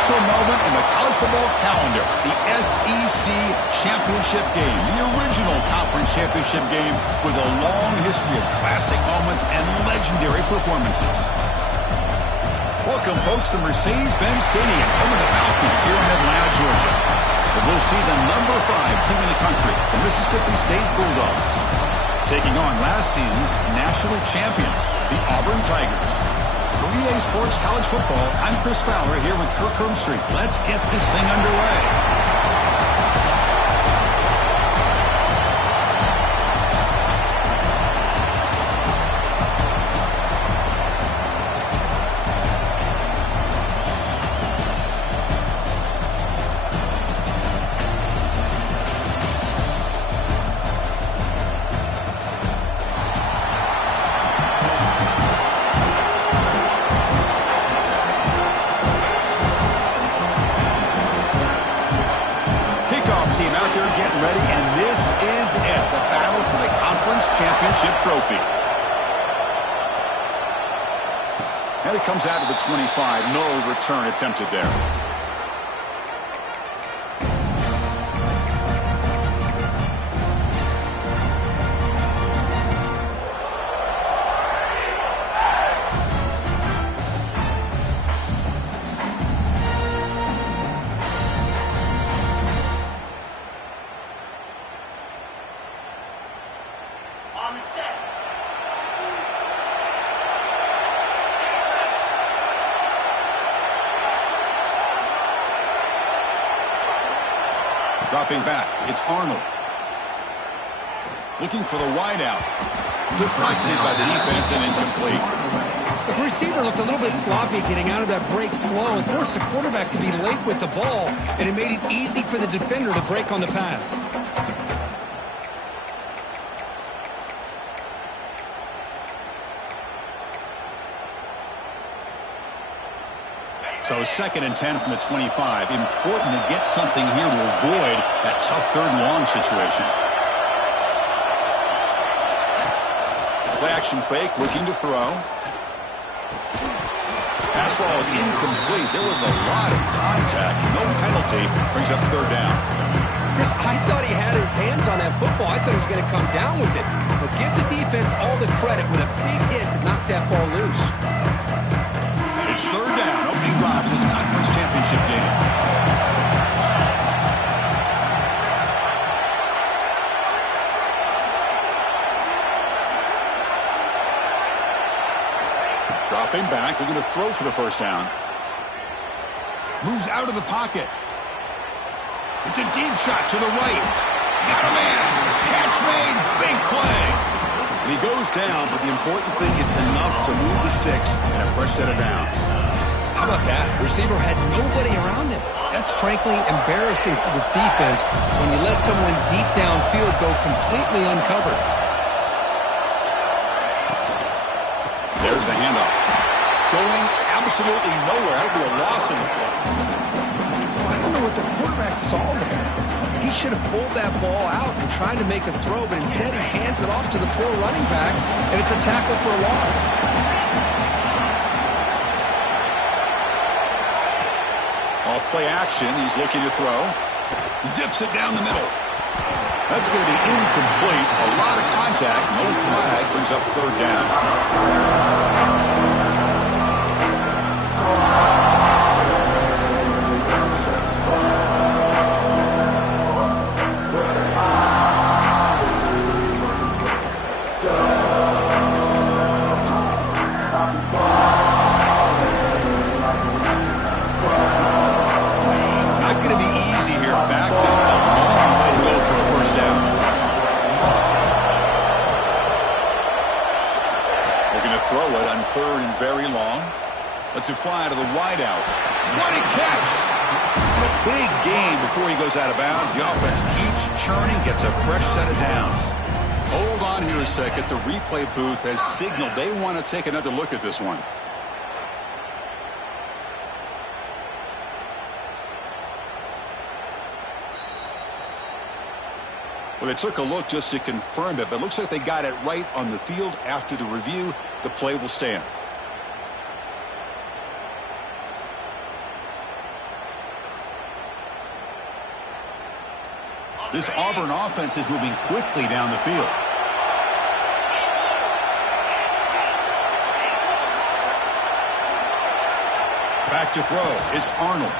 special moment in the college football calendar, the SEC Championship game, the original conference championship game with a long history of classic moments and legendary performances. Welcome, folks, to Mercedes-Benz Stadium, home of the Falcons here in Atlanta, Georgia, as we'll see the number 5 team in the country, the Mississippi State Bulldogs, taking on last season's national champions, the Auburn Tigers. For EA Sports College Football, I'm Chris Fowler here with Kirk Herbstreit. Let's get this thing underway. Team out there getting ready, and this is it, the battle for the conference championship trophy. And it comes out to the 25. No return attempted there. Dropping back, it's Arnold. Looking for the wideout. Deflected by the defense and incomplete. The receiver looked a little bit sloppy getting out of that break slow and forced the quarterback to be late with the ball, and it made it easy for the defender to break on the pass. So 2nd and 10 from the 25. Important to get something here to avoid that tough 3rd and long situation. Play action fake, looking to throw. Pass ball is incomplete. There was a lot of contact. No penalty. Brings up 3rd down. Chris, I thought he had his hands on that football. I thought he was going to come down with it. But give the defense all the credit with a big hit to knock that ball loose. It's 3rd down, opening drive in this conference championship game. Dropping back, looking to throw for the 1st down. Moves out of the pocket. It's a deep shot to the right. Got a man. Catch made. Big play. He goes down, but the important thing is enough to move the sticks and a fresh set of downs. How about that? The receiver had nobody around him. That's frankly embarrassing for this defense when you let someone deep downfield go completely uncovered. There's the handoff. Going absolutely nowhere. That would be a loss in the play. I don't know what the quarterback saw there. He should have pulled that ball out and tried to make a throw, but instead he hands it off to the poor running back, and it's a tackle for a loss. Off play action, he's looking to throw. Zips it down the middle. That's going to be incomplete. A lot of contact, no flag, brings up 3rd down. Throw it on 3rd and very long. Lets it fly to the wideout. What a catch! A big gain before he goes out of bounds. The offense keeps churning, gets a fresh set of downs. Hold on here a second. The replay booth has signaled they want to take another look at this one. Well, they took a look just to confirm it, but it looks like they got it right on the field. After the review, the play will stand. This Auburn offense is moving quickly down the field. Back to throw. It's Arnold.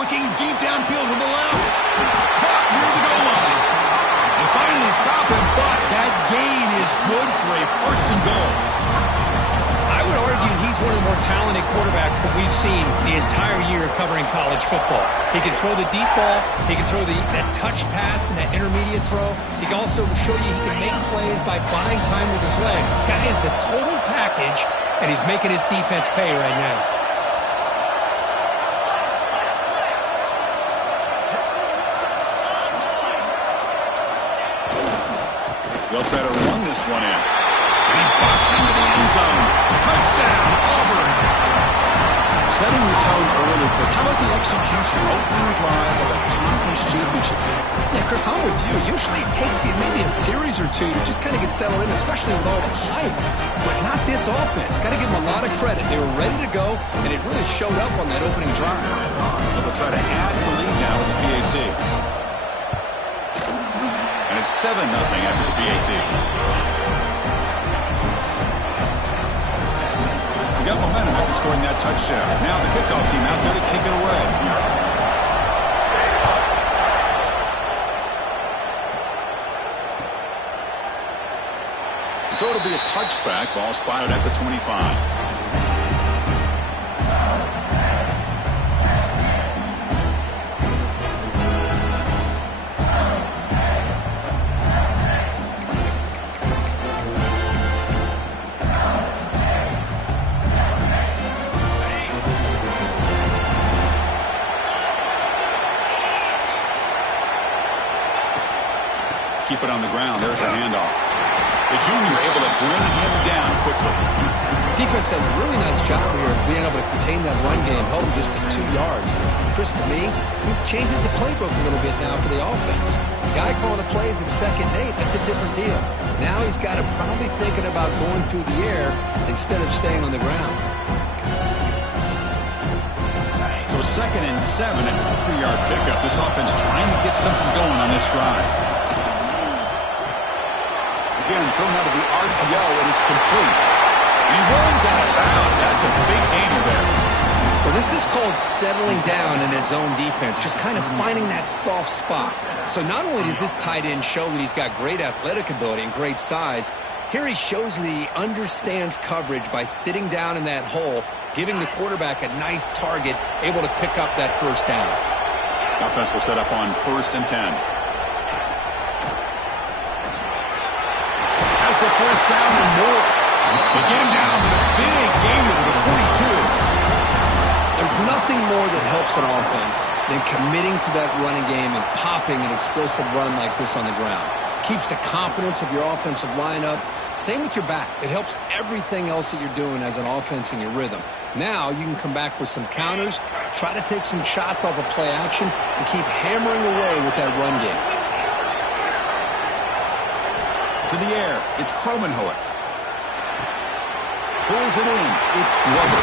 Looking deep downfield to the left. Caught near the goal line. They finally stop him, but that gain is good for a first and goal. I would argue he's one of the more talented quarterbacks that we've seen the entire year covering college football. He can throw the deep ball. He can throw that touch pass and that intermediate throw. He can also show you he can make plays by buying time with his legs. Guy is the total package, and he's making his defense pay right now. They'll try to run this one in. And he busts into the end zone. Touchdown, Auburn. Setting the tone early. How about the execution? Opening drive of a conference championship game. Yeah, Chris, I'm with you. Usually it takes you maybe a series or two to just kind of get settled in, especially with all the hype. But not this offense. Got to give them a lot of credit. They were ready to go, and it really showed up on that opening drive. They'll try to add to the lead now with the PAT. And it's 7-0 after the PAT. They got momentum after scoring that touchdown. Now the kickoff team out there to kick it away. So it'll be a touchback. Ball spotted at the 25. Keep it on the ground. There's a handoff. The junior able to bring him down quickly. Defense does a really nice job here of being able to contain that run game, held just to 2 yards. Chris, to me, this changes the playbook a little bit now for the offense. The guy calling the plays at 2nd and 8, that's a different deal. Now he's got him probably thinking about going through the air instead of staying on the ground. So 2nd and 7 at the 3-yard pickup. This offense trying to get something going on this drive. Again, thrown out of the RPO, and it's complete. And he runs out of bounds. That's a big gainer there. Well, this is called settling down in his own defense, just kind of finding that soft spot. So not only does this tight end show that he's got great athletic ability and great size, here he shows that he understands coverage by sitting down in that hole, giving the quarterback a nice target, able to pick up that first down. Offense will set up on 1st and 10. The first down and more. They get him down with a big gainer to the 42. There's nothing more that helps an offense than committing to that running game and popping an explosive run like this on the ground. Keeps the confidence of your offensive lineup. Same with your back. It helps everything else that you're doing as an offense in your rhythm. Now you can come back with some counters, try to take some shots off of play action, and keep hammering away with that run game. To the air, it's Kromenhoek. Pulls it in, it's Glover.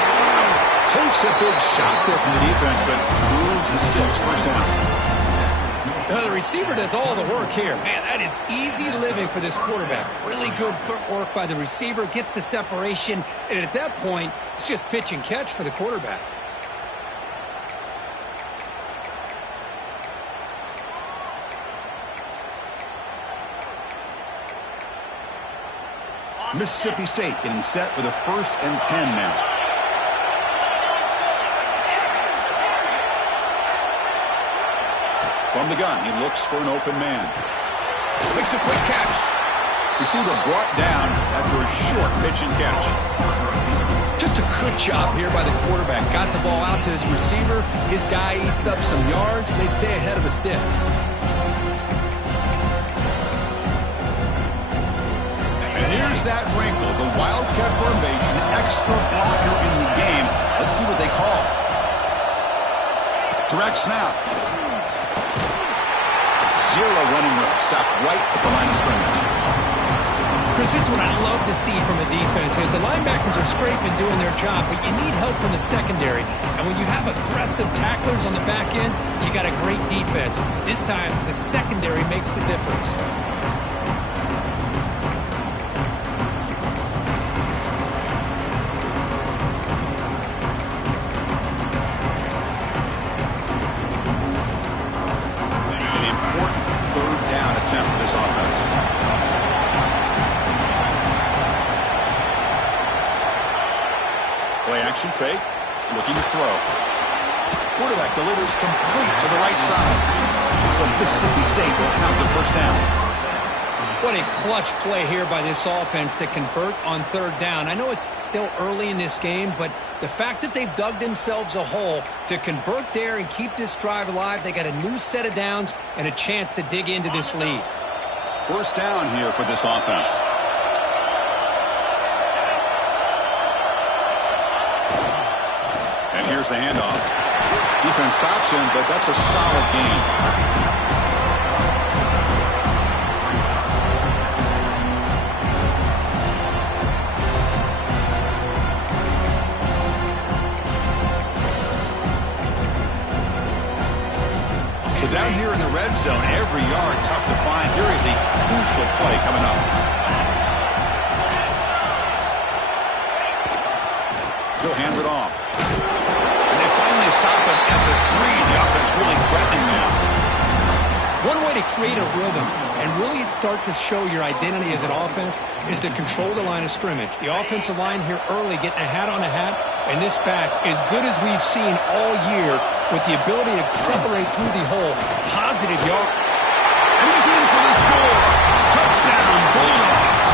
Takes a big shot there from the defense, but moves the sticks. First down. The receiver does all the work here. Man, that is easy living for this quarterback. Really good footwork by the receiver, gets the separation, and at that point, it's just pitch and catch for the quarterback. Mississippi State getting set with a 1st and 10 now. From the gun, he looks for an open man. Makes a quick catch. Receiver brought down after a short pitch and catch. Just a good job here by the quarterback. Got the ball out to his receiver. His guy eats up some yards. They stay ahead of the sticks. Here's that wrinkle, the Wildcat formation, extra blocker in the game. Let's see what they call. Direct snap. Zero running room. Stop right at the line of scrimmage. Chris, this is what I love to see from a defense is the linebackers are scraping, doing their job, but you need help from the secondary. And when you have aggressive tacklers on the back end, you got a great defense. This time, the secondary makes the difference. An important third down attempt for this offense. Play action fake, looking to throw. Quarterback delivers complete to the right side. So Mississippi State will have the first down. What a clutch play here by this offense to convert on third down. I know it's still early in this game, but the fact that they've dug themselves a hole to convert there and keep this drive alive, they got a new set of downs and a chance to dig into this lead. First down here for this offense. And here's the handoff. Defense stops him, but that's a solid gain. So down here in the red zone, every yard tough to find. Here is a crucial play coming up. He'll hand it off. And they finally stop him at the 3. The offense really threatening now. One way to create a rhythm and really start to show your identity as an offense is to control the line of scrimmage. The offensive line here early getting a hat on a hat, and this back as good as we've seen all year with the ability to separate through the hole. Positive yard. And he's in for the score. Touchdown, Bulldogs.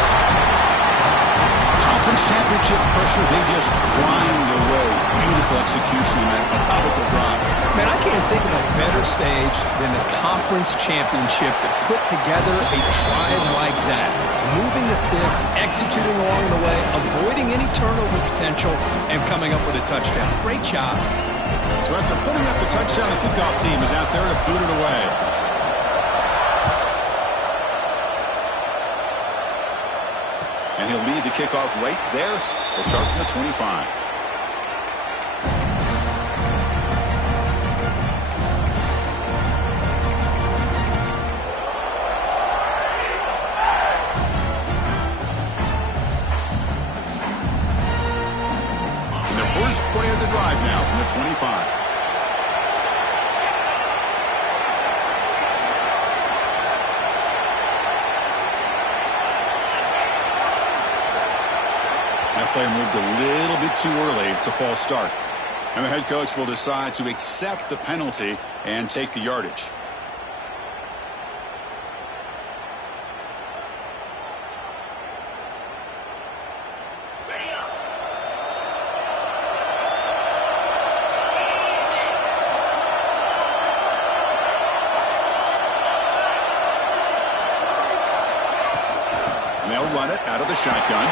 Conference championship pressure, they just grind away. Beautiful execution in that methodical drive. Man, I can't think of a better stage than the conference championship to put together a drive like that. Moving the sticks, executing along the way, avoiding any turnover potential, and coming up with a touchdown. Great job. So after putting up the touchdown, the kickoff team is out there to boot it away. And he'll lead the kickoff right there. He'll start from the 25. First play of the drive now from the 25. That play moved a little bit too early. It's a false start. And the head coach will decide to accept the penalty and take the yardage. They'll run it out of the shotgun.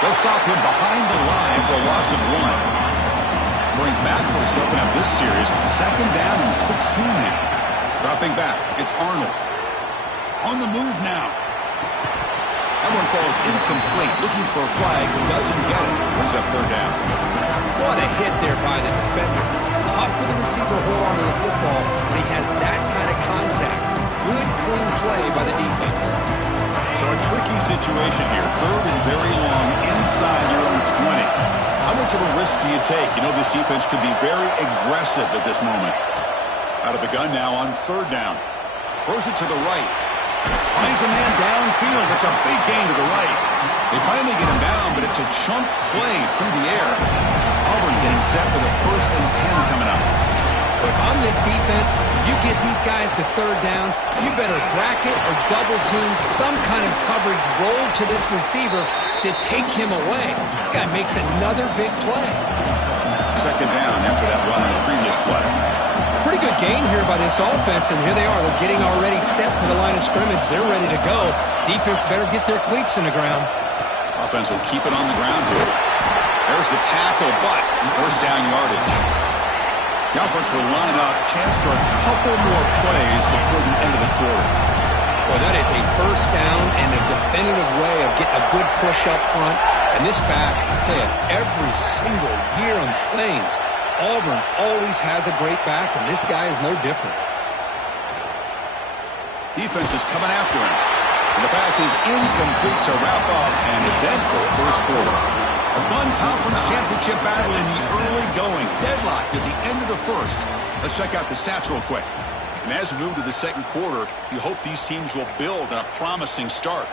They'll stop him behind the line for a loss of 1. Going backwards to open up this series. Second down and 16 now. Dropping back, it's Arnold. On the move now. That one falls incomplete. Looking for a flag. Doesn't get it. Brings up third down. What a hit there by the defender. Tough for the receiver to hold on to the football when he has that kind of contact. Good, clean play by the defense. So a tricky situation here. Third and very long inside your own 20. How much of a risk do you take? You know this defense could be very aggressive at this moment. Out of the gun now on third down. Throws it to the right. Finds a man downfield. That's a big gain to the right. They finally get him down, but it's a chunk play through the air. Auburn getting set with a 1st and 10 coming up. If I'm this defense, you get these guys to third down, you better bracket or double team some kind of coverage roll to this receiver to take him away. This guy makes another big play. Second down after that run on the previous play. Pretty good gain here by this offense, and here they are. They're getting already set to the line of scrimmage. They're ready to go. Defense better get their cleats in the ground. Offense will keep it on the ground here. There's the tackle, but first down yardage. The offense will line up. Chance for a couple more plays before the end of the quarter. Well, that is a first down and a definitive way of getting a good push up front. And this back, I tell you, every single year on Plains, Auburn always has a great back, and this guy is no different. Defense is coming after him. And the pass is incomplete to wrap up an eventful first quarter. A fun conference championship battle in the early going. Deadlocked at the end of the first. Let's check out the stats real quick. And as we move to the second quarter, you hope these teams will build on a promising start.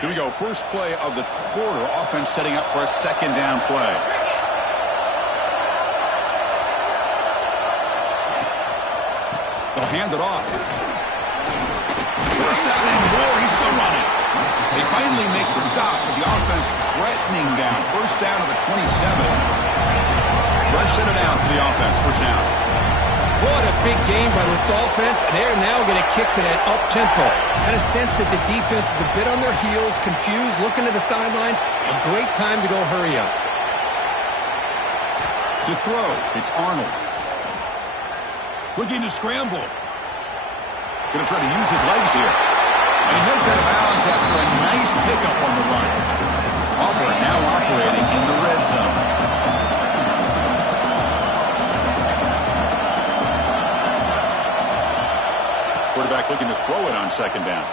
Here we go. First play of the quarter. Offense setting up for a second down play. They'll hand it off. First down and more. He's still running. They finally make the stop, but the offense threatening down. First down to the 27. Fresh set of downs for the offense. First down. What a big game by this offense, and they're now going to kick to that up-tempo. Kind of sense that the defense is a bit on their heels, confused, looking to the sidelines. A great time to go hurry up. To throw, it's Arnold. Looking to scramble. Going to try to use his legs here. And he heads out of bounds after a nice pickup on the run. Auburn now operating in the red zone. Quarterback looking to throw it on second down.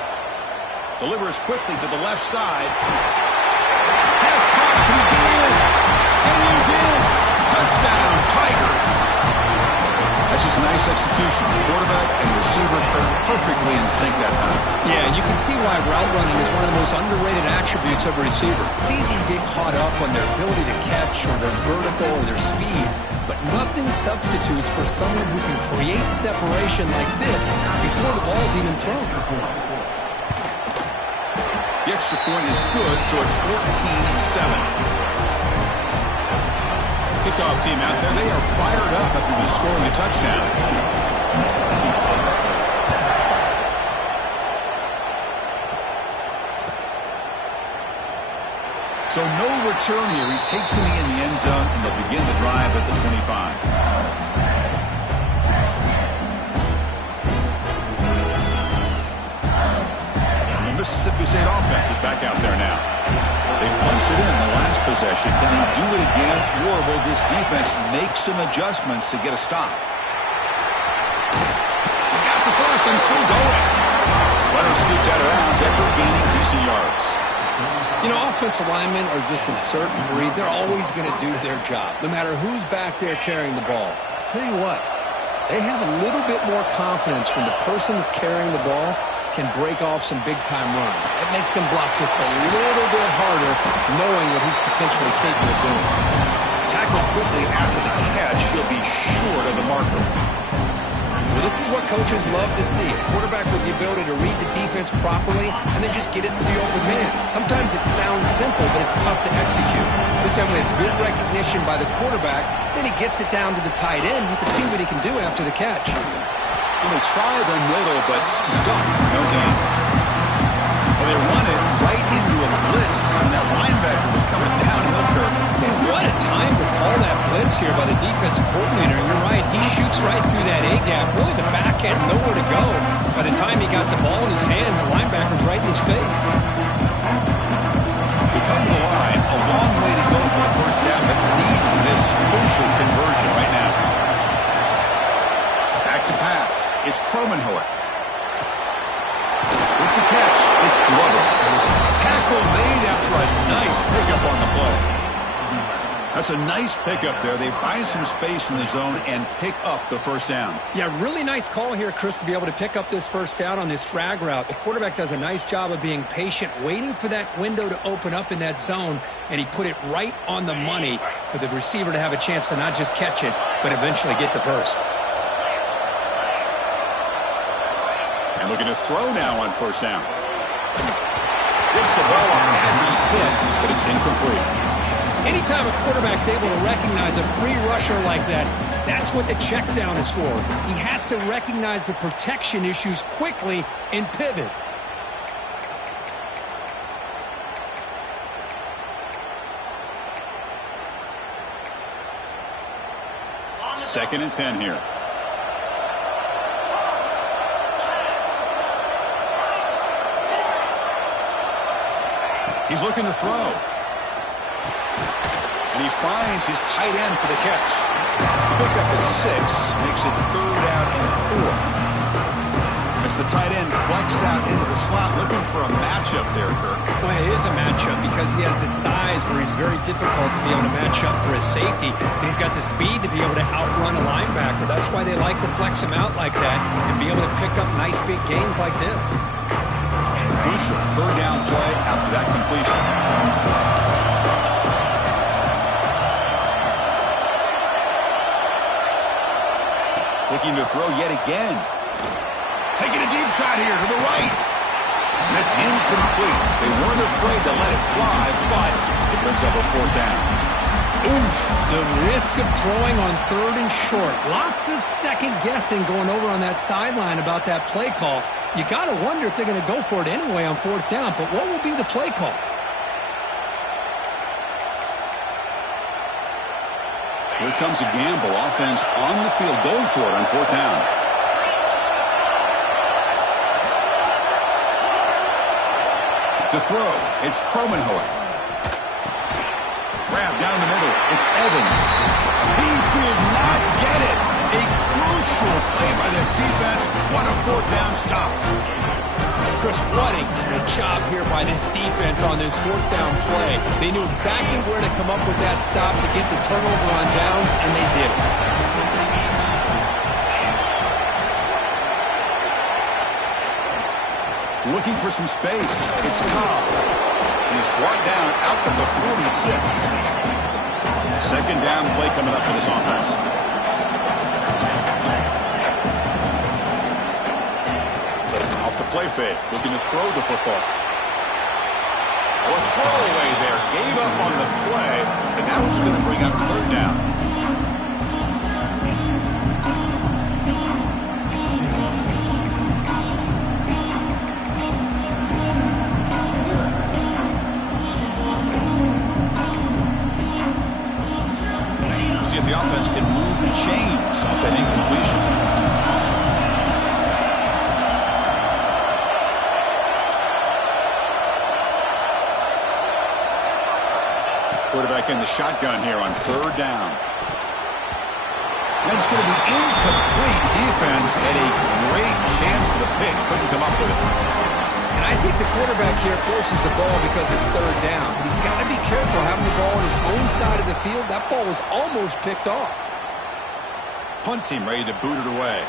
Delivers quickly to the left side. Pass caught. Can he get in? And he's in. Touchdown, Tigers. That's just nice execution. Quarterback and receiver perfectly in sync that time. Yeah, you can see why route running is one of the most underrated attributes of a receiver. It's easy to get caught up on their ability to catch or their vertical or their speed, but nothing substitutes for someone who can create separation like this before the ball's even thrown. The extra point is good, so it's 14-7. Kickoff team out there, they are fired up after just scoring a touchdown. So no return here. He takes it in the end zone, and they'll begin the drive at the 25. The Mississippi State offense is back out there now. They punched it in the last possession. Can they do it again, or will this defense make some adjustments to get a stop? He's got the first and still going. Runner scoots out of bounds after gaining decent yards. You know, offensive linemen are just a certain breed. They're always going to do their job, no matter who's back there carrying the ball. I'll tell you what, they have a little bit more confidence when the person that's carrying the ball can break off some big-time runs. It makes them block just a little bit harder, knowing what he's potentially capable of doing. Tackled quickly after the catch, he'll be short of the marker. Well, this is what coaches love to see. A quarterback with the ability to read the defense properly and then just get it to the open man. Sometimes it sounds simple, but it's tough to execute. This time we have good recognition by the quarterback. Then he gets it down to the tight end. You can see what he can do after the catch. Well, they try the middle, but stuck. No gain. Well, they run it right into a blitz, and that linebacker was coming downhill curve. Man, what a time to call that blitz here by the defensive coordinator. You're right. He shoots right through that A-gap. Really, the back had nowhere to go. By the time he got the ball in his hands, the linebacker's right in his face. We come to the line. A long way to go for the first down, but need this crucial conversion right now. Back to pass. It's Kromenhoek. With the catch, it's Glover. Tackle made after a nice pickup on the play. That's a nice pickup there. They find some space in the zone and pick up the first down. Yeah, really nice call here, Chris, to be able to pick up this first down on this drag route. The quarterback does a nice job of being patient, waiting for that window to open up in that zone, and he put it right on the money for the receiver to have a chance to not just catch it, but eventually get the first. And looking to throw now on first down. Gets the ball off as he's hit, but it's incomplete. Anytime a quarterback's able to recognize a free rusher like that, that's what the check down is for. He has to recognize the protection issues quickly and pivot. Second and 10 here. He's looking to throw. And he finds his tight end for the catch. Pickup at 6 makes it 3rd down and 4. As the tight end flex out into the slot, looking for a matchup there, Kirk. Well, it is a matchup because he has the size where he's very difficult to be able to match up for his safety. And he's got the speed to be able to outrun a linebacker. That's why they like to flex him out like that and be able to pick up nice big gains like this. Crucial 3rd down play after that completion. Looking to throw yet again. Taking a deep shot here to the right. And it's incomplete. They weren't afraid to let it fly, but it brings up a 4th down. Oof, the risk of throwing on 3rd and short. Lots of second guessing going over on that sideline about that play call. You got to wonder if they're going to go for it anyway on 4th down, but what will be the play call? Here comes a gamble. Offense on the field going for it on 4th down. To throw, it's Kromenhoek. Grab down the middle, it's Evans. He did not get it. A crucial play by this defense. What a 4th down stop. Chris, what a great job here by this defense on this 4th down play. They knew exactly where to come up with that stop to get the turnover on downs, and they did it. Looking for some space. It's Cobb. He's brought down out at the 46. 2nd down play coming up for this offense. Off the play fake. Looking to throw the football. A throwaway there. Gave up on the play. And now it's going to bring up 3rd down. See if the offense can move the chains off that incompletion. Quarterback in the shotgun here on 3rd down. That's going to be incomplete. Defense had a great chance for the pick. Couldn't come up with it. And I think the quarterback here forces the ball because it's 3rd down. But he's got to be careful having the ball on his own side of the field. That ball was almost picked off. Punt team ready to boot it away.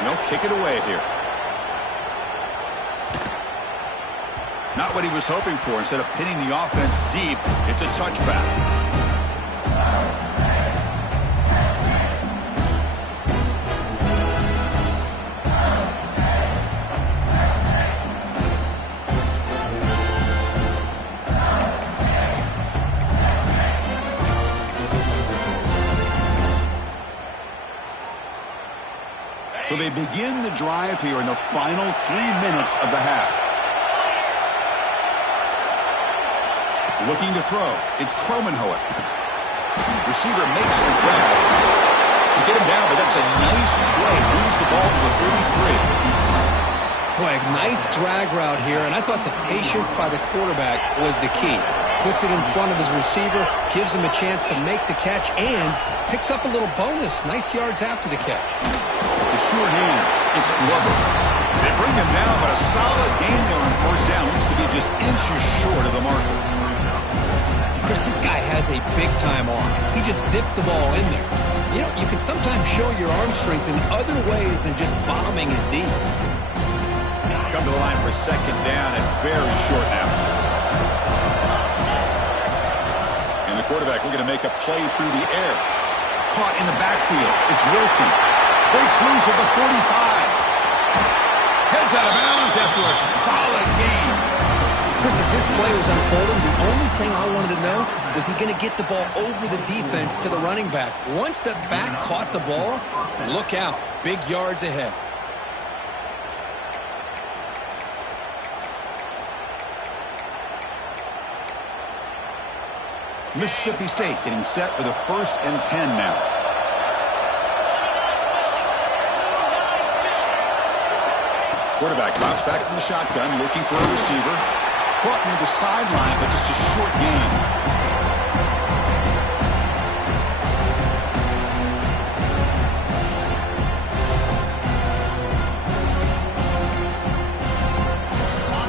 And they'll kick it away here. Not what he was hoping for. Instead of pinning the offense deep, it's a touchback. So they begin the drive here in the final 3 minutes of the half. Looking to throw. It's Kromenhoek. Receiver makes the grab. To get him down, but that's a nice play. Moves the ball to the 33. Boy, nice drag route here, and I thought the patience by the quarterback was the key. Puts it in front of his receiver, gives him a chance to make the catch, and picks up a little bonus. Nice yards after the catch. The sure hands. It's Glover. They bring him down, but a solid game there on 1st down. Looks to be just inches short of the marker. Chris, this guy has a big-time arm. He just zipped the ball in there. You know, you can sometimes show your arm strength in other ways than just bombing it deep. Come to the line for 2nd down and very short now. And the quarterback looking to make a play through the air. Caught in the backfield. It's Wilson. Breaks loose at the 45. Heads out of bounds after a solid game. Chris, as this play was unfolding, the only thing I wanted to know was he going to get the ball over the defense to the running back. Once the back caught the ball, look out. Big yards ahead. Mississippi State getting set for the 1st and 10 now. Quarterback drops back from the shotgun, looking for a receiver. Caught near the sideline, but just a short gain.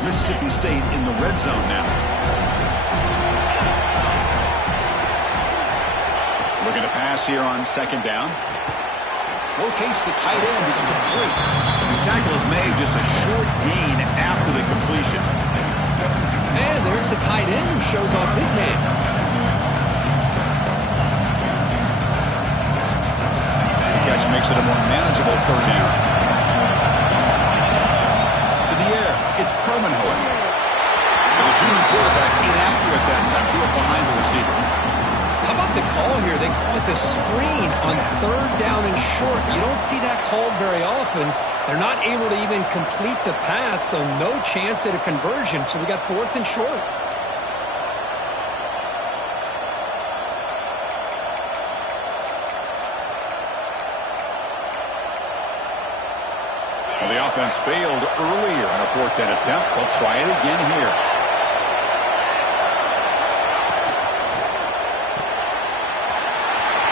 Mississippi State in the red zone now. Looking to pass here on second down. Locates the tight end. It's complete. The tackle is made, just a short gain after the completion. And there's the tight end who shows off his hands. The catch makes it a more manageable third down. To the air, it's Kromenhoek. The junior quarterback inaccurate that time, threw it behind the receiver. How about the call here? They call it the screen on third down and short. You don't see that called very often. They're not able to even complete the pass, so no chance at a conversion. So we got fourth and short. Well, the offense failed earlier on a fourth down attempt. They'll try it again here.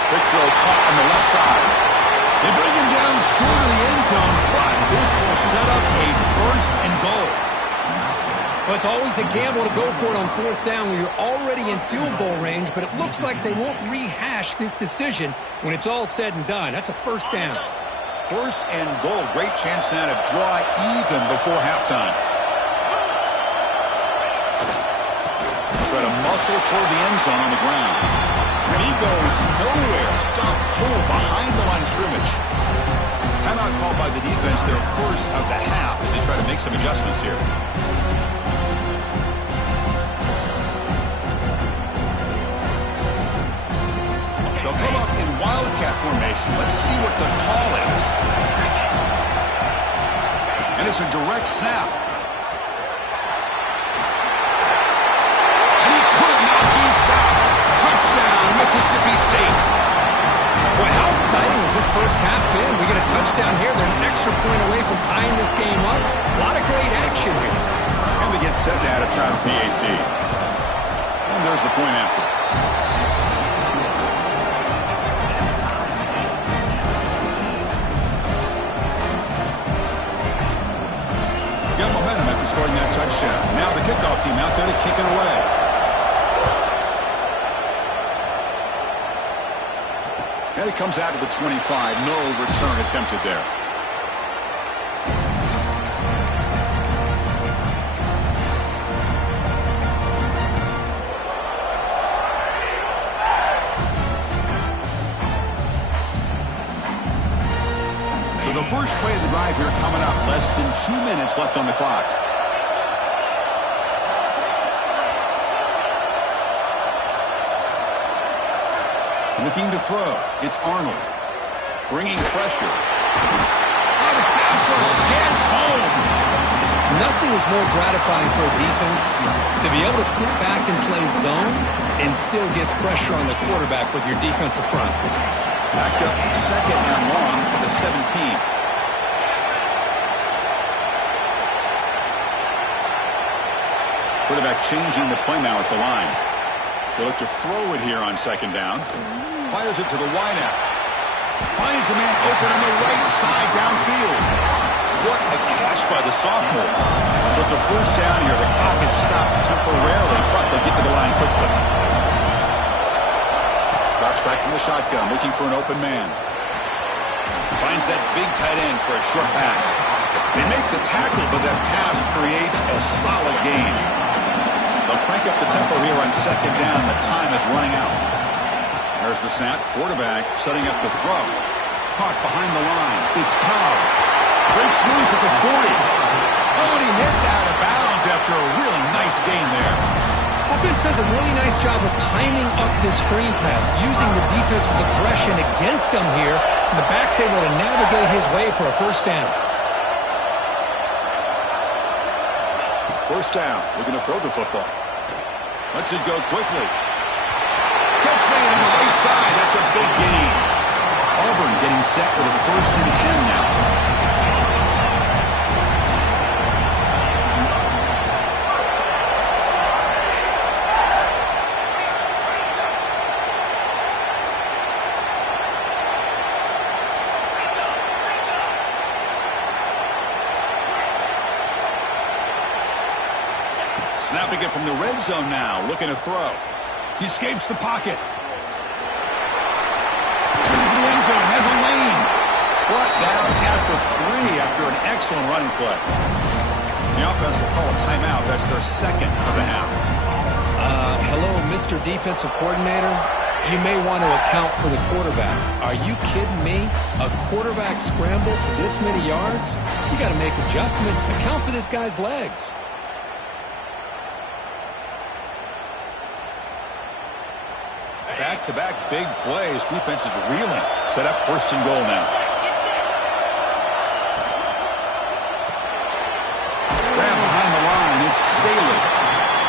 Big throw caught on the left side. They bring him down short of the end zone, but this will set up a first and goal. Well, it's always a gamble to go for it on fourth down when you're already in field goal range, but it looks like they won't rehash this decision when it's all said and done. That's a first down. First and goal. Great chance now to draw even before halftime. Try to muscle toward the end zone on the ground. And he goes nowhere. Stop pull behind the line of scrimmage. Timeout called by the defense, their first of the half, as they try to make some adjustments here. They'll come up in wildcat formation. Let's see what the call is. And it's a direct snap. And he could not be stopped. Touchdown, Mississippi State. Boy, how exciting has this first half been? We get a touchdown here. They're an extra point away from tying this game up. A lot of great action here. And they get set now to try the PAT. And there's the point after. Got momentum after scoring that touchdown. Now the kickoff team out there to kick it away. And it comes out to the 25. No return attempted there. So the first play of the drive here coming up. Less than 2 minutes left on the clock. Looking to throw. It's Arnold. Bringing pressure. Oh, the pass rush gets home. Nothing is more gratifying for a defense to be able to sit back and play zone and still get pressure on the quarterback with your defensive front. Backed up second and long at the 17. Quarterback changing the play now at the line. They look to throw it here on second down. Fires it to the wideout. Finds a man open on the right side downfield. What a catch by the sophomore. So it's a first down here. The clock is stopped temporarily, but they'll get to the line quickly. Drops back from the shotgun, looking for an open man. Finds that big tight end for a short pass. They make the tackle, but that pass creates a solid gain. They'll crank up the tempo here on second down. The time is running out. There's the snap. Quarterback setting up the throw. Caught behind the line. It's Cobb. Breaks loose at the 40. Oh, and he hits out of bounds after a really nice gain there. Offense does a really nice job of timing up this screen pass, using the defense's aggression against them here. And the back's able to navigate his way for a first down. First down. Looking to throw the football. Lets it go quickly. Catch made on the right side. That's a big gain. Auburn getting set with a 1st and 10 now. Snapping it from the red zone now, looking to throw. He escapes the pocket. Into the end zone, has a lane. Brought down at the 3 after an excellent running play. The offense will call a timeout. That's their second of the half. Hello, Mr. Defensive Coordinator. You may want to account for the quarterback. Are you kidding me? A quarterback scramble for this many yards? You got to make adjustments. Account for this guy's legs. Back-to-back big plays. Defense is reeling. Set up first and goal now. Grab behind the line. It's Staley.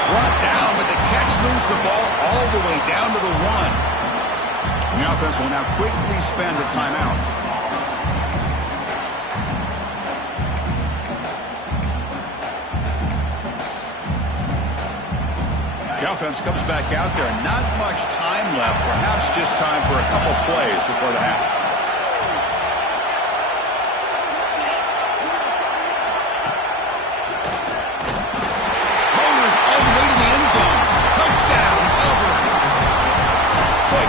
Brought down, but the catch moves the ball all the way down to the 1. The offense will now quickly spend a timeout. The offense comes back out there. Not much time left. Perhaps just time for a couple plays before the half.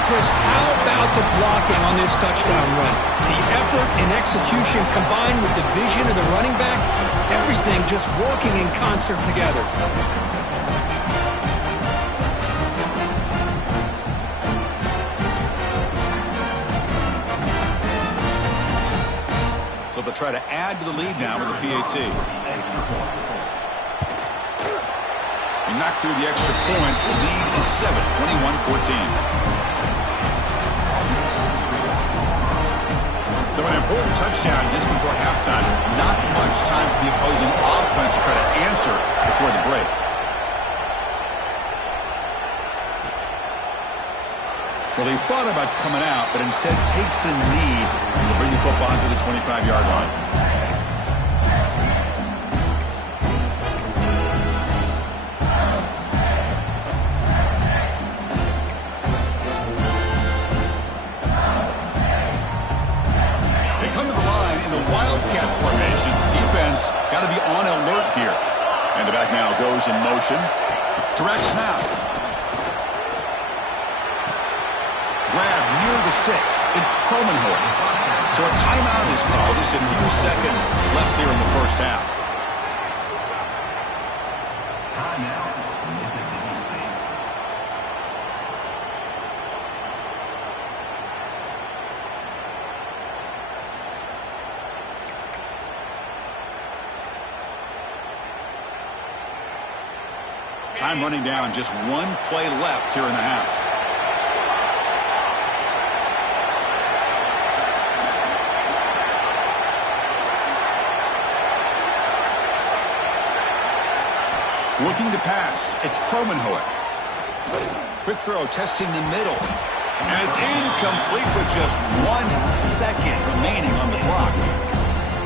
Chris, how about the blocking on this touchdown run? The effort and execution combined with the vision of the running back, everything just working in concert together. So they'll try to add to the lead now with the PAT. He knocked through the extra point. The lead is 7, 21-14. So an important touchdown just before halftime. Not much time for the opposing offense to try to answer before the break. Well, they thought about coming out, but instead takes a knee to bring the football to the 25-yard line. Got to be on alert here. And the back now goes in motion. Direct snap. Grab near the sticks. It's Kromenhoek. So a timeout is called. Just a few seconds left here in the first half. Time running down, just one play left here in the half. Looking to pass, it's Kromenhoek. Quick throw, testing the middle. And it's incomplete with just 1 second remaining on the clock.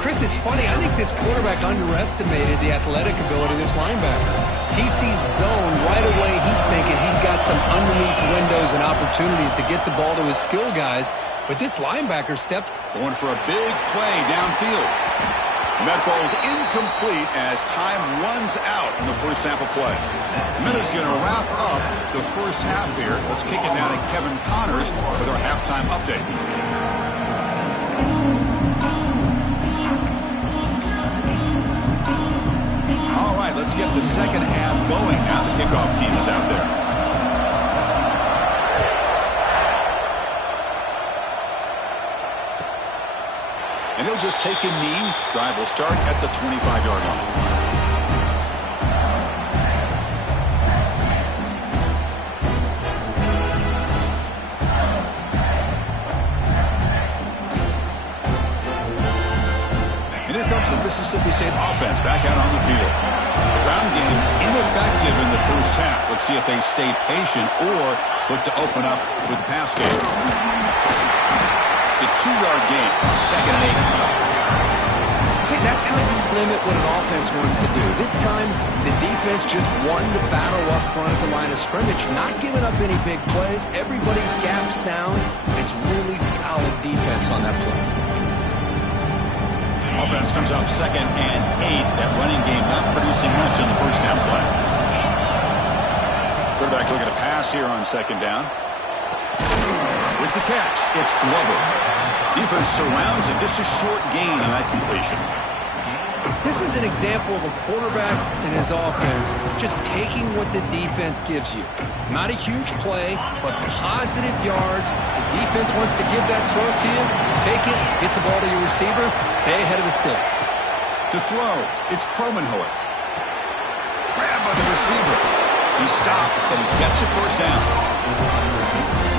Chris, it's funny. I think this quarterback underestimated the athletic ability of this linebacker. He sees zone right away. He's thinking he's got some underneath windows and opportunities to get the ball to his skill guys. But this linebacker stepped. Going for a big play downfield. And that falls incomplete as time runs out in the first half of play. Miller's going to wrap up the first half here. Let's kick it down to Kevin Connors with our halftime update. All right, let's get the second half going now. The kickoff team is out there. And he'll just take a knee. Drive will start at the 25-yard line. The Mississippi State offense back out on the field. The ground game ineffective in the first half. Let's see if they stay patient or look to open up with the pass game. It's a 2-yard gain, 2nd and 8. See, that's how you limit what an offense wants to do. This time, the defense just won the battle up front at the line of scrimmage, not giving up any big plays. Everybody's gap sound. It's really solid defense on that play. Offense comes up 2nd and 8. That running game not producing much in the first half play. quarterback looking to pass here on second down. With the catch, it's Glover. Defense surrounds him. Just a short gain on that completion. This is an example of a quarterback and his offense just taking what the defense gives you. Not a huge play, but positive yards. The defense wants to give that throw to you. Take it, get the ball to your receiver, stay ahead of the sticks. To throw, it's Kromenhoek. Grabbed by the receiver. He stopped, but he gets a first down.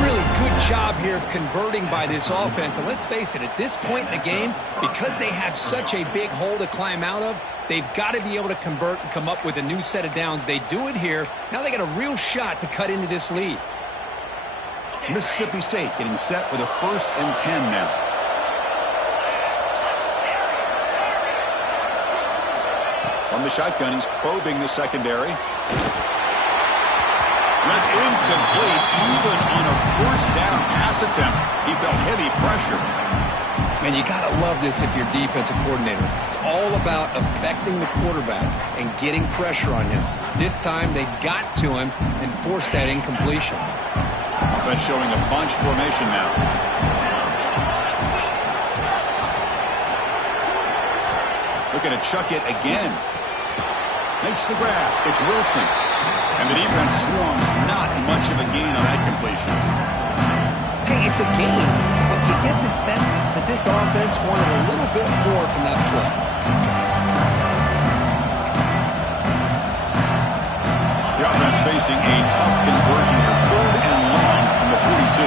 Really good job here of converting by this offense. And let's face it, at this point in the game, because they have such a big hole to climb out of, they've got to be able to convert and come up with a new set of downs. They do it here. Now they got a real shot to cut into this lead. Mississippi State getting set with a 1st and 10 now. From the shotgun, he's probing the secondary. That's incomplete. Even on a 1st down pass attempt, he felt heavy pressure. Man, you got to love this if you're defensive coordinator. It's all about affecting the quarterback and getting pressure on him. This time, they got to him and forced that incompletion. Offense showing a bunch formation now. Looking to chuck it again. Makes the grab. It's Wilson. And the defense swarms. Not much of a gain on that completion. Hey, it's a gain, but you get the sense that this offense wanted a little bit more from that play. The offense facing a tough conversion here. 3rd and long from the 42.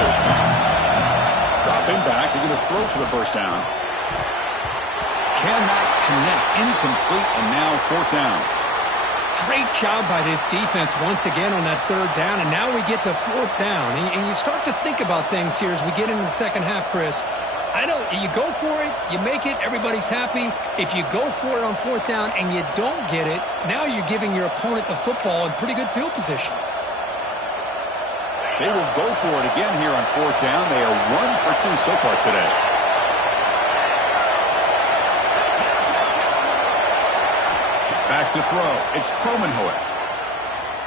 Dropping back. They're going to throw for the first down. Cannot connect. Incomplete, and now 4th down. Great job by this defense once again on that 3rd down, and now we get to 4th down. And you start to think about things here as we get into the second half, Chris. I know you go for it, you make it, everybody's happy. If you go for it on 4th down and you don't get it, now you're giving your opponent the football in pretty good field position. They will go for it again here on 4th down. They are 1 for 2 so far today. Back to throw. It's Kromenhoek.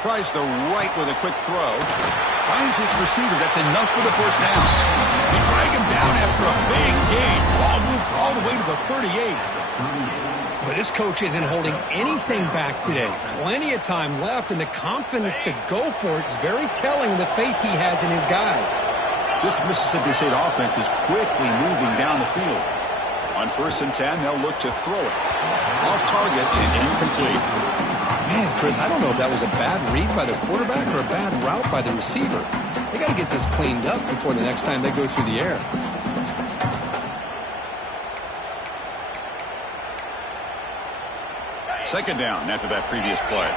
Tries the right with a quick throw. Finds his receiver. That's enough for the first down. They drag him down after a big gain. Ball moved all the way to the 38. But this coach isn't holding anything back today. Plenty of time left, and the confidence to go for it is very telling of the faith he has in his guys. This Mississippi State offense is quickly moving down the field. On 1st and 10, they'll look to throw it. Off target and incomplete. Man, Chris, I don't know if that was a bad read by the quarterback or a bad route by the receiver. They got to get this cleaned up before the next time they go through the air. Second down after that previous play.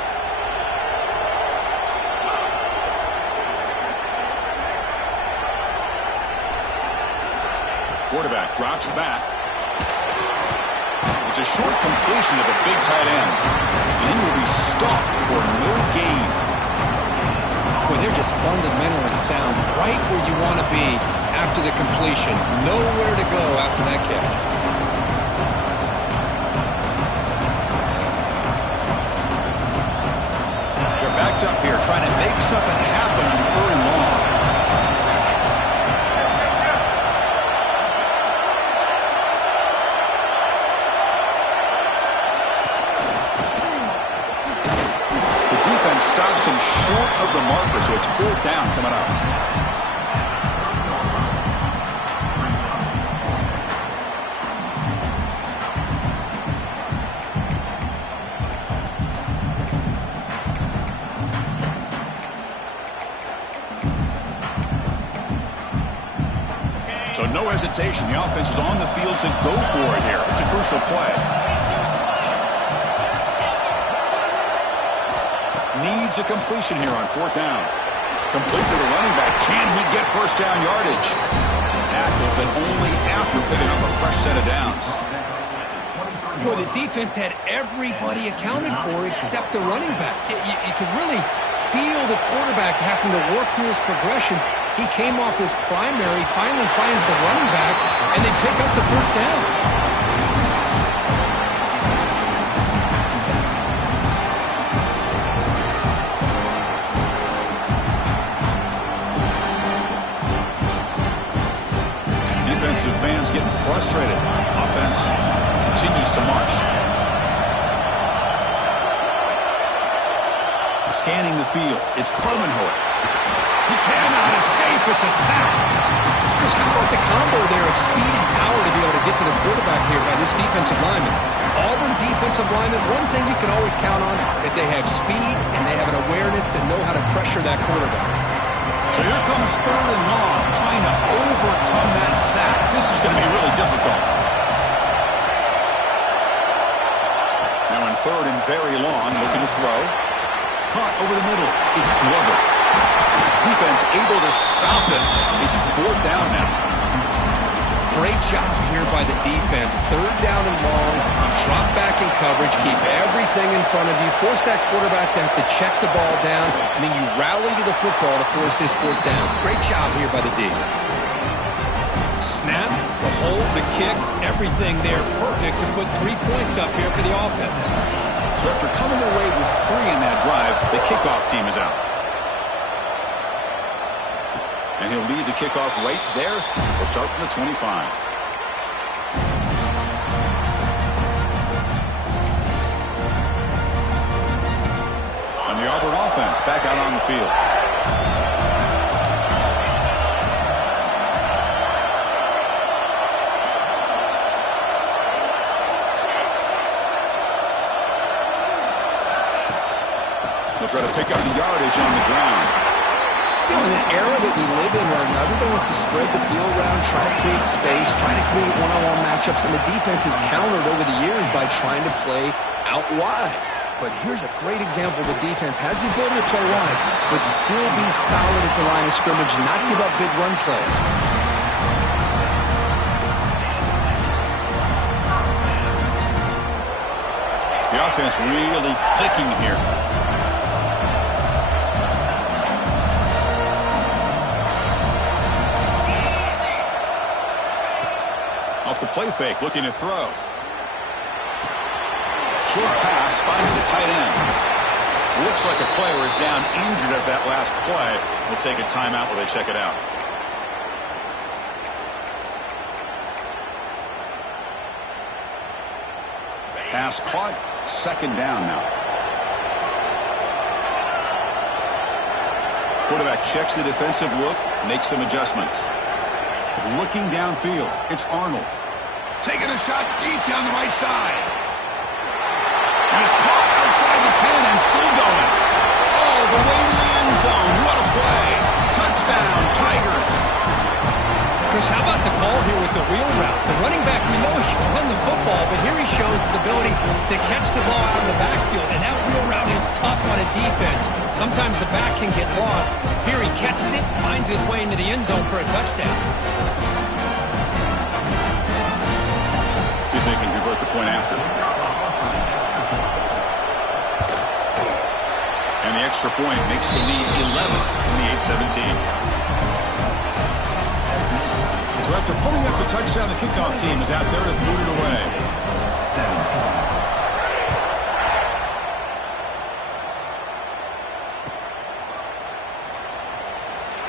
Quarterback drops back. It's a short completion to the big tight end. And he will be stuffed for no gain. Boy, they're just fundamentally sound right where you want to be after the completion. Nowhere to go after that catch. They're backed up here trying to make something happen on 3rd and long. Stops him short of the marker, so it's 4th down coming up. So no hesitation. The offense is on the field to go for it here. It's a crucial play. Needs a completion here on 4th down. Complete to the running back. Can he get first down yardage? Tackle, but only after picking up a fresh set of downs. Boy, the defense had everybody accounted for except the running back. You could really feel the quarterback having to work through his progressions. He came off his primary, finally finds the running back, and they pick up the first down. getting frustrated. Offense continues to march. Scanning the field. It's Kromenhoek. He cannot escape. It's a sack. Chris, how about the combo there of speed and power to be able to get to the quarterback here by this defensive lineman? Auburn defensive lineman, one thing you can always count on is they have speed and they have an awareness to know how to pressure that quarterback. So here comes 3rd and long, trying to overcome that sack. This is going to be really difficult. Now in 3rd and very long, looking to throw. Caught over the middle. It's Glover. Defense able to stop it. It's 4th down now. Great job here by the defense. 3rd down and long. You drop back in coverage, keep everything in front of you, force that quarterback to have to check the ball down, and then you rally to the football to force this 4th down. Great job here by the D. Snap, the hold, the kick, everything there perfect to put 3 points up here for the offense. So after coming away with 3 in that drive, the kickoff team is out. And he'll lead the kickoff right there. We'll start from the 25. And the Auburn offense back out on the field. They'll try to pick up the yardage on the ground. You know, in the era that we live in right now, everybody wants to spread the field around, try to create space, try to create one-on-one matchups, and the defense has countered over the years by trying to play out wide. But here's a great example. The defense has the ability to play wide, but still be solid at the line of scrimmage, not give up big run plays. The offense really clicking here. Off the play fake, looking to throw. Short pass finds the tight end. Looks like a player is down injured at that last play. We'll take a timeout while they check it out. Pass caught. 2nd down now. Quarterback checks the defensive look, makes some adjustments. Looking downfield, it's Arnold. Taking a shot deep down the right side. And it's caught outside the 10 and still going. All the way to the end zone. What a play. Touchdown, Tigers. Chris, how about the call here with the wheel route? The running back, we know he can run the football, but here he shows his ability to catch the ball out of the backfield, and that wheel route is tough on a defense. Sometimes the back can get lost. Here he catches it, finds his way into the end zone for a touchdown. See if they can convert the point after. And the extra point makes the lead 11 in the 8-17. So after putting up a touchdown, the kickoff team is out there to boot it away.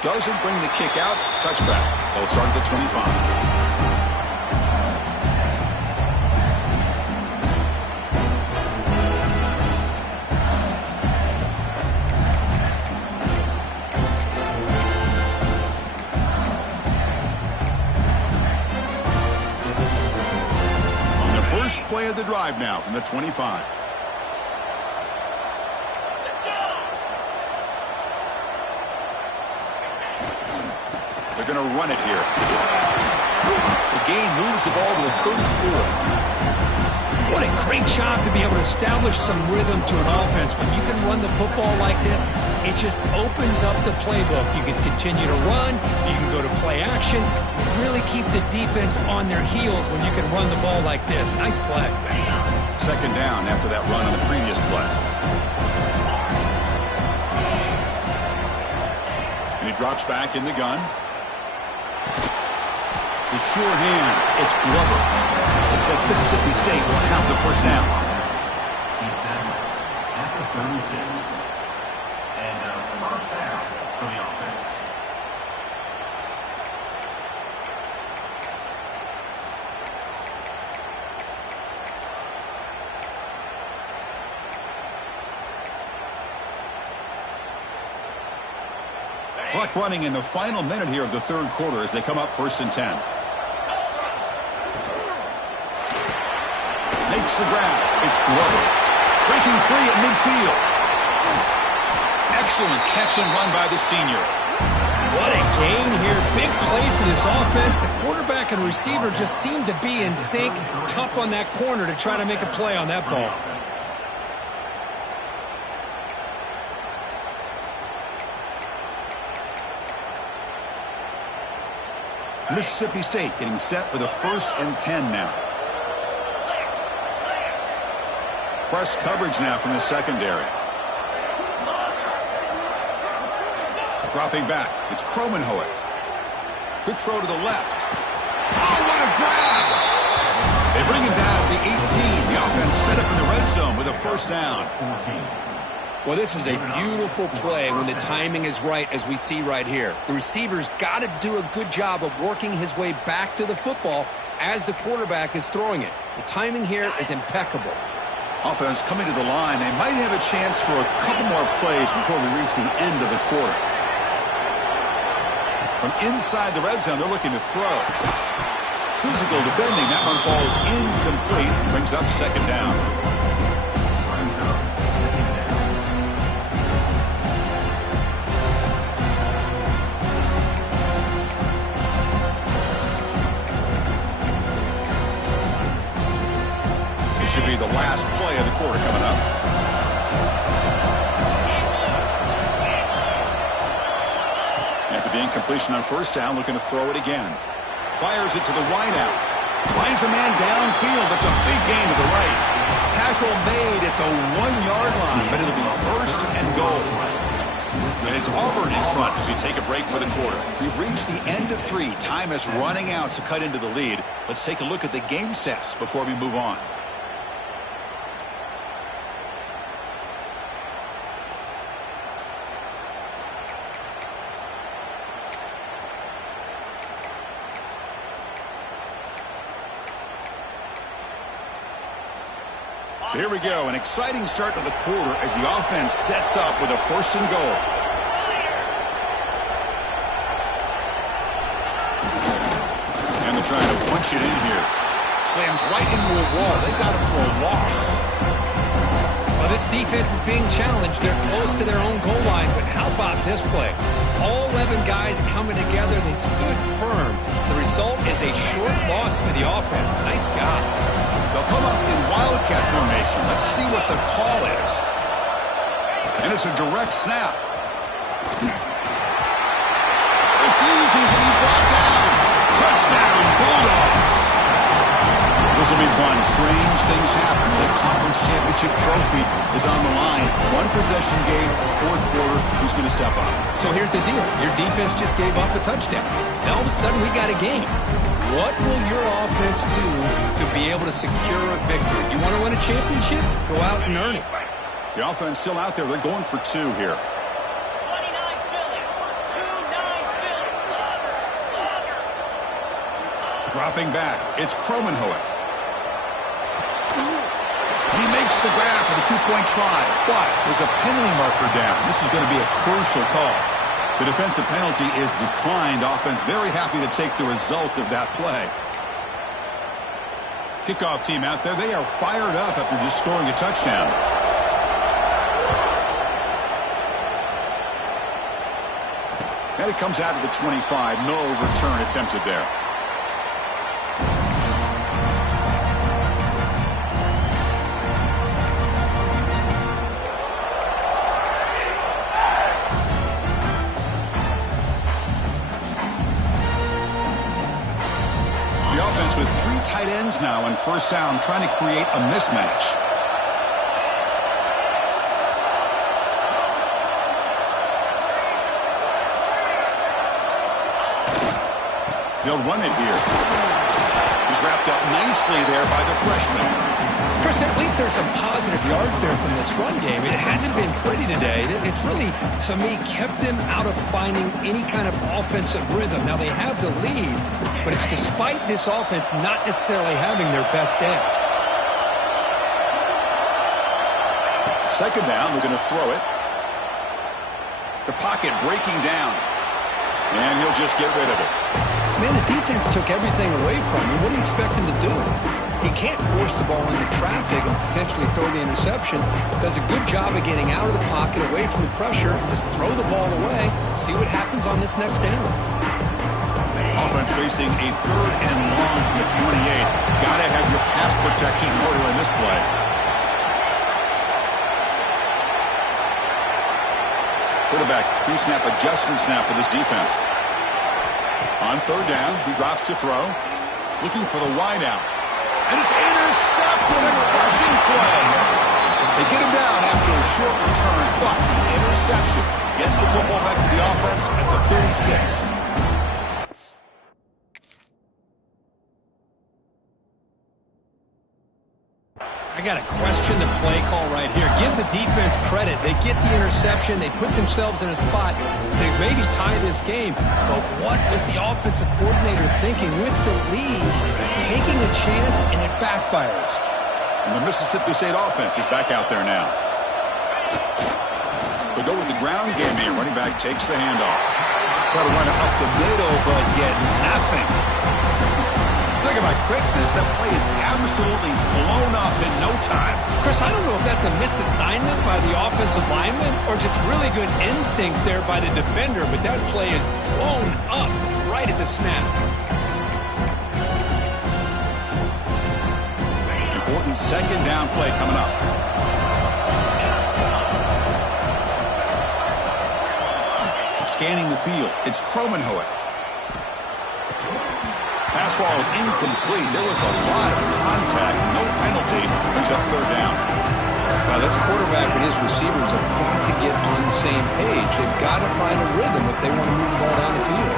Doesn't bring the kick out. Touchback. They'll start at the 25. First play of the drive now from the 25. They're going to run it here. The gain moves the ball to the 34. What a great job to be able to establish some rhythm to an offense. When you can run the football like this, it just opens up the playbook. You can continue to run. You can go to play action. You really keep the defense on their heels when you can run the ball like this. Nice play. 2nd down after that run on the previous play. And he drops back in the gun. The sure hands. It's Glover. Looks like Mississippi State will have the first down. He's down at the 36. And first down for the offense. Clock running in the final minute here of the third quarter as they come up 1st and 10. Makes the grab. It's Glover. Breaking free at midfield. Excellent catch and run by the senior. What a gain here. Big play for this offense. The quarterback and receiver just seem to be in sync. Tough on that corner to try to make a play on that ball. Mississippi State getting set with a 1st and 10 now. Press coverage now from the secondary. Dropping back. It's Kromenhoek. Quick throw to the left. Oh, what a grab! They bring him down to the 18. The offense set up in the red zone with a 1st down. Well, this is a beautiful play when the timing is right, as we see right here. The receiver's got to do a good job of working his way back to the football as the quarterback is throwing it. The timing here is impeccable. Offense coming to the line. They might have a chance for a couple more plays before we reach the end of the quarter. From inside the red zone, they're looking to throw. Physical defending. That one falls incomplete. Brings up 2nd down. Should be the last play of the quarter coming up. After the incompletion on 1st down, looking to throw it again. Fires it to the wideout. Finds a man downfield. That's a big gain to the right. Tackle made at the 1-yard line, but it'll be 1st and goal. And it's Auburn in front as we take a break for the quarter. We've reached the end of 3. Time is running out to cut into the lead. Let's take a look at the game sets before we move on. So here we go, an exciting start to the quarter as the offense sets up with a 1st and goal. And they're trying to punch it in here. Slams right into a wall. They got him for a loss. Well, this defense is being challenged. They're close to their own goal line, but how about this play? All 11 guys coming together. They stood firm. The result is a short loss for the offense. Nice job. They'll come up in wildcat formation. Let's see what the call is. And it's a direct snap. Refusing to be brought down. Touchdown, Bulldogs. This will be fun. Strange things happen. The conference championship trophy is on the line. 1 possession game, 4th quarter. Who's going to step up? So here's the deal. Your defense just gave up a touchdown. Now all of a sudden we got a game. What will your offense do to be able to secure a victory? You want to win a championship? Go out and earn it. The offense still out there. They're going for 2 here. Dropping back. It's Kromenhoek. He makes the grab for the 2-point try, but there's a penalty marker down. This is going to be a crucial call. The defensive penalty is declined. Offense very happy to take the result of that play. Kickoff team out there. They are fired up after just scoring a touchdown. And it comes out of the 25. No return attempted there. With 3 tight ends now on 1st down, trying to create a mismatch. They'll run it here. He's wrapped up nicely there by the freshman. Chris, at least there's some positive yards there from this run game. It hasn't been pretty today. It's really, to me, kept them out of finding any kind of offensive rhythm. Now, they have the lead, but it's despite this offense not necessarily having their best day. 2nd down, we're going to throw it. The pocket breaking down. And he'll just get rid of it. Man, the defense took everything away from him. What do you expect him to do? He can't force the ball into traffic and potentially throw the interception. Does a good job of getting out of the pocket, away from the pressure. Just throw the ball away. See what happens on this next down. Offense facing a 3rd and long from the 28. Got to have your pass protection in order in this play. Quarterback pre-snap adjustment snap for this defense. On 3rd down, he drops to throw. Looking for the wideout. And it's intercepted, a crushing play. They get him down after a short return, but the interception gets the football back to the offense at the 36. I got to question the play call right here. Give the defense credit. They get the interception. They put themselves in a spot to maybe tie this game. But what was the offensive coordinator thinking with the lead? Taking a chance, and it backfires. And the Mississippi State offense is back out there now. They go with the ground game here. Running back takes the handoff. Try to run it up the middle, but get nothing. Talk about quickness. That play is absolutely blown up in no time. Chris, I don't know if that's a misassignment by the offensive lineman or just really good instincts there by the defender, but that play is blown up right at the snap. Important 2nd down play coming up. Scanning the field. It's Kromenhoek. Pass ball is incomplete. There was a lot of contact. No penalty. Brings up 3rd down. Well, this quarterback and his receivers have got to get on the same page. They've got to find a rhythm if they want to move the ball down the field.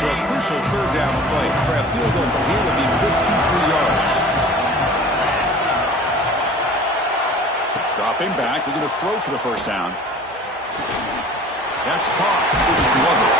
So a crucial 3rd down play. Try a field goal from here would be 53 yards. Dropping back. They're going to throw for the 1st down. That's caught. It's Glover.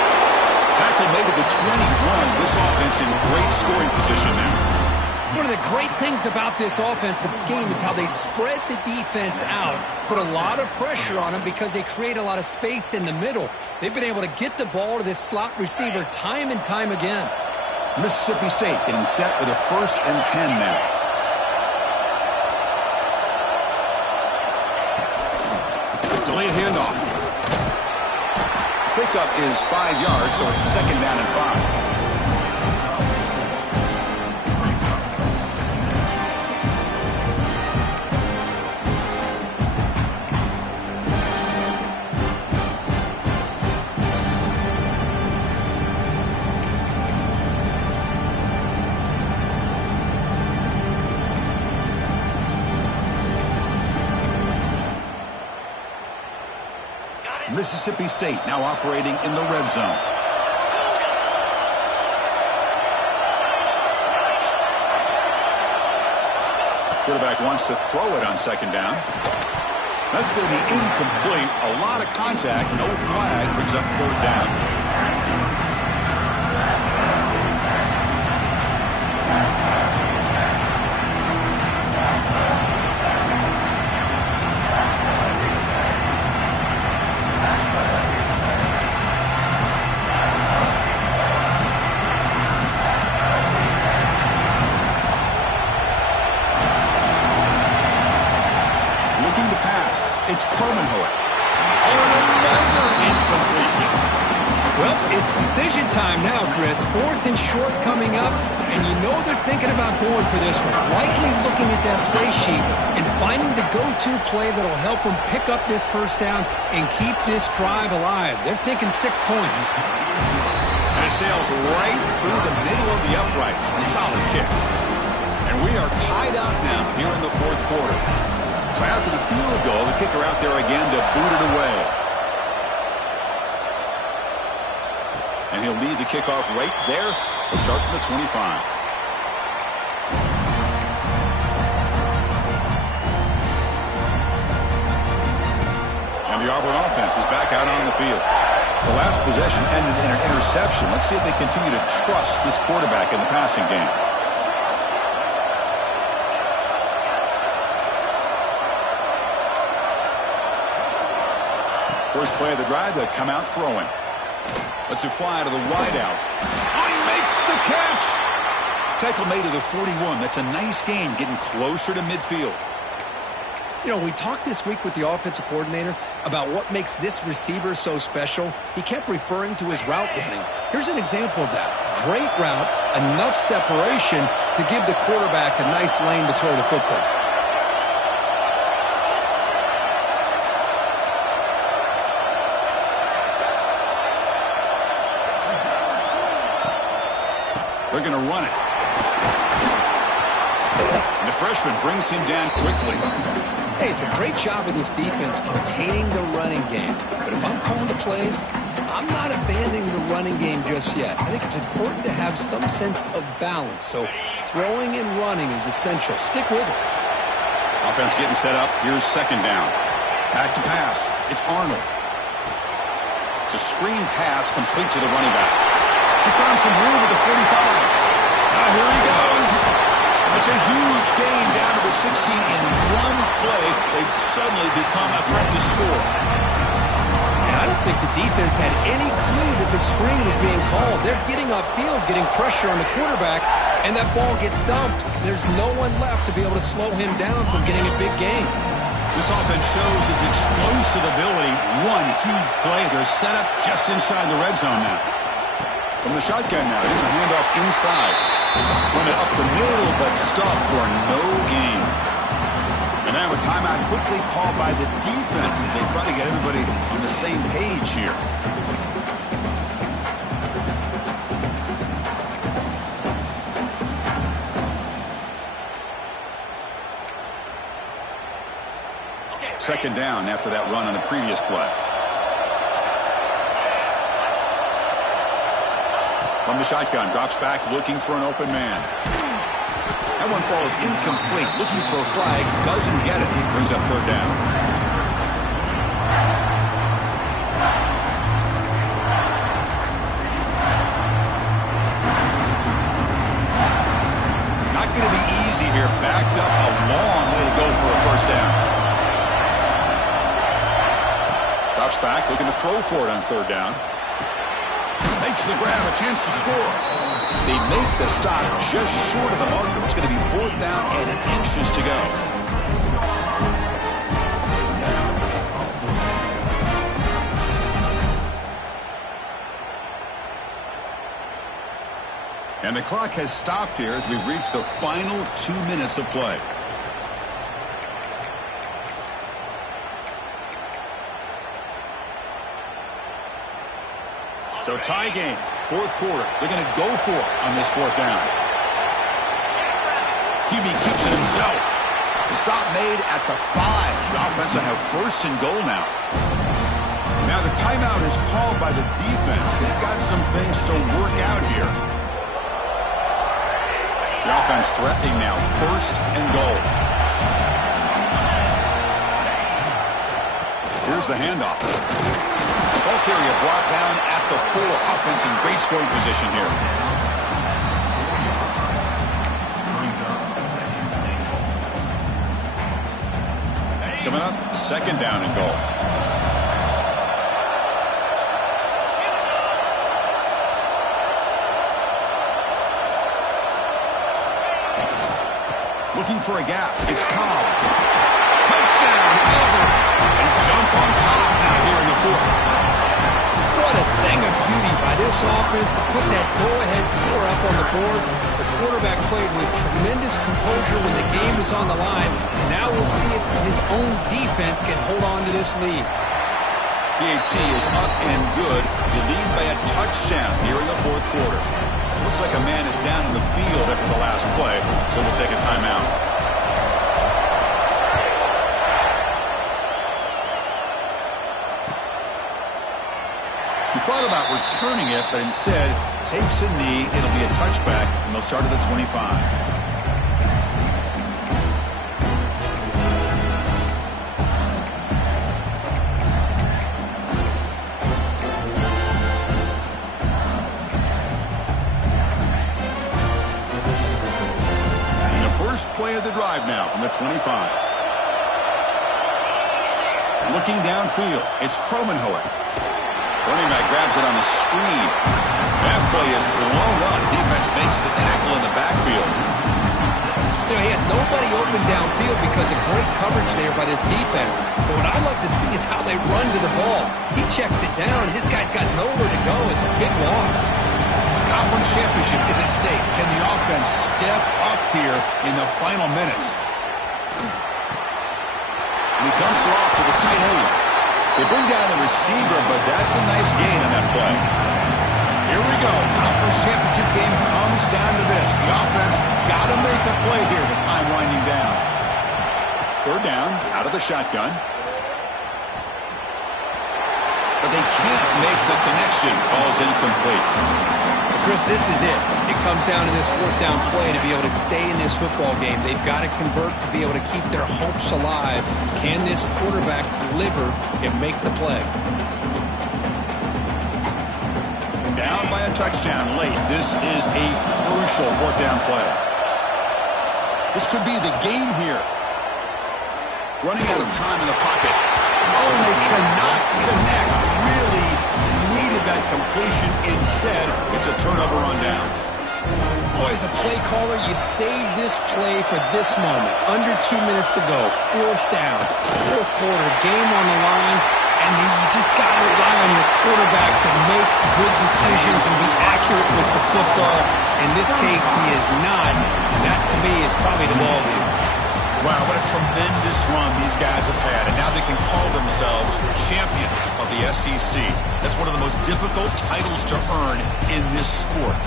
Tackle made at the 21. This offense in great scoring position now. One of the great things about this offensive scheme is how they spread the defense out, put a lot of pressure on them because they create a lot of space in the middle. They've been able to get the ball to this slot receiver time and time again. Mississippi State getting set with a 1st and 10 now. Delayed handoff. Pickup is 5 yards, so it's 2nd down and 5. Mississippi State now operating in the red zone. Quarterback wants to throw it on 2nd down. That's going to be incomplete. A lot of contact, no flag, brings up 3rd down. It's Kromenhoek. Oh, and another incompletion. Well, it's decision time now, Chris. 4th and short coming up, and you know they're thinking about going for this one. Likely looking at that play sheet and finding the go-to play that'll help them pick up this 1st down and keep this drive alive. They're thinking 6 points. And it sails right through the middle of the uprights. A solid kick. And we are tied up now here in the 4th quarter. So after the field goal, the kicker out there again to boot it away. And he'll lead the kickoff right there. He'll start from the 25. And the Auburn offense is back out on the field. The last possession ended in an interception. Let's see if they continue to trust this quarterback in the passing game. First play of the drive, they come out throwing. Lets it fly to the wideout. Oh, he makes the catch! Tackle made to the 41. That's a nice gain, getting closer to midfield. You know, we talked this week with the offensive coordinator about what makes this receiver so special. He kept referring to his route running. Here's an example of that. Great route, enough separation to give the quarterback a nice lane to throw the football. They're going to run it. And the freshman brings him down quickly. Hey, it's a great job of this defense containing the running game. But if I'm calling the plays, I'm not abandoning the running game just yet. I think it's important to have some sense of balance. So throwing and running is essential. Stick with it. Offense getting set up. Here's second down. Back to pass. It's Arnold. It's a screen pass complete to the running back. He's found some room at the 45. Now here he goes. It's a huge gain down to the 16 in one play. They've suddenly become a threat to score. And I don't think the defense had any clue that the screen was being called. They're getting upfield, getting pressure on the quarterback, and that ball gets dumped. There's no one left to be able to slow him down from getting a big gain. This offense shows its explosive ability. One huge play. They're set up just inside the red zone now. From the shotgun now, here's a handoff inside. Run it up the middle, but stuffed for no gain. And now a timeout quickly called by the defense as they try to get everybody on the same page here. Second down after that run on the previous play. From the shotgun, drops back, looking for an open man. That one falls incomplete, looking for a flag, doesn't get it. Brings up third down. Not going to be easy here. Backed up a long way to go for a first down. Drops back, looking to throw for it on third down. Makes the grab, a chance to score. They make the stop just short of the marker. It's going to be fourth down and inches to go. And the clock has stopped here as we've reached the final 2 minutes of play. So tie game, fourth quarter. They're going to go for it on this fourth down. QB keeps it himself. The stop made at the 5. The offense will have first and goal now. Now the timeout is called by the defense. They've got some things to work out here. The offense threatening now, first and goal. Here's the handoff. Ball carrier brought down at the 4. Offense in great scoring position here. Coming up, second down and goal. Looking for a gap. It's Cobb. Touchdown, Auburn. And jump on top now here in the fourth. What a thing of beauty by this offense to put that go-ahead score up on the board. The quarterback played with tremendous composure when the game was on the line. And now we'll see if his own defense can hold on to this lead. PAT is up and good. You lead by a touchdown here in the fourth quarter. Looks like a man is down in the field after the last play, so we'll take a timeout. He thought about returning it, but instead takes a knee. It'll be a touchback, and they'll start at the 25. First play of the drive now from the 25. Looking downfield, it's Kromenhoek. Running back grabs it on the screen. That play is blown up. Defense makes the tackle in the backfield. You know, he had nobody open downfield because of great coverage there by this defense. But what I love to see is how they run to the ball. He checks it down, and this guy's got nowhere to go. It's a big loss. The conference championship is at stake. Can the offense step up here in the final minutes? And he dumps it off to the tight end. They bring down the receiver, but that's a nice gain on that play. Here we go. Conference championship game comes down to this. The offense got to make the play here with time winding down. Third down, out of the shotgun. But they can't make the connection. Ball's incomplete. Chris, this is it. It comes down to this fourth down play to be able to stay in this football game. They've got to convert to be able to keep their hopes alive. Can this quarterback deliver and make the play? Down by a touchdown late. This is a crucial fourth down play. This could be the game here. Running out of time in the pocket. Oh, and they cannot connect. Really needed that completion. Instead, it's a turnover on downs. Boy, as a play caller, you save this play for this moment. Under 2 minutes to go. Fourth down. Fourth quarter. Game on the line. And then you just got to rely on your quarterback to make good decisions and be accurate with the football. In this case, he is not. And that, to me, is probably the ball game. Wow, what a tremendous run these guys have had. And now they can call themselves champions of the SEC. That's one of the most difficult titles to earn in this sport.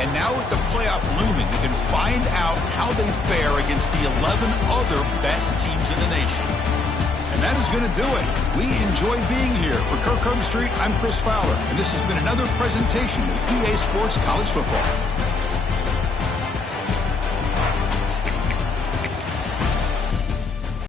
And now with the playoff looming, we can find out how they fare against the 11 other best teams in the nation. And that is going to do it. We enjoyed being here. For Kirk Herbstreit, I'm Chris Fowler, and this has been another presentation of EA Sports College Football.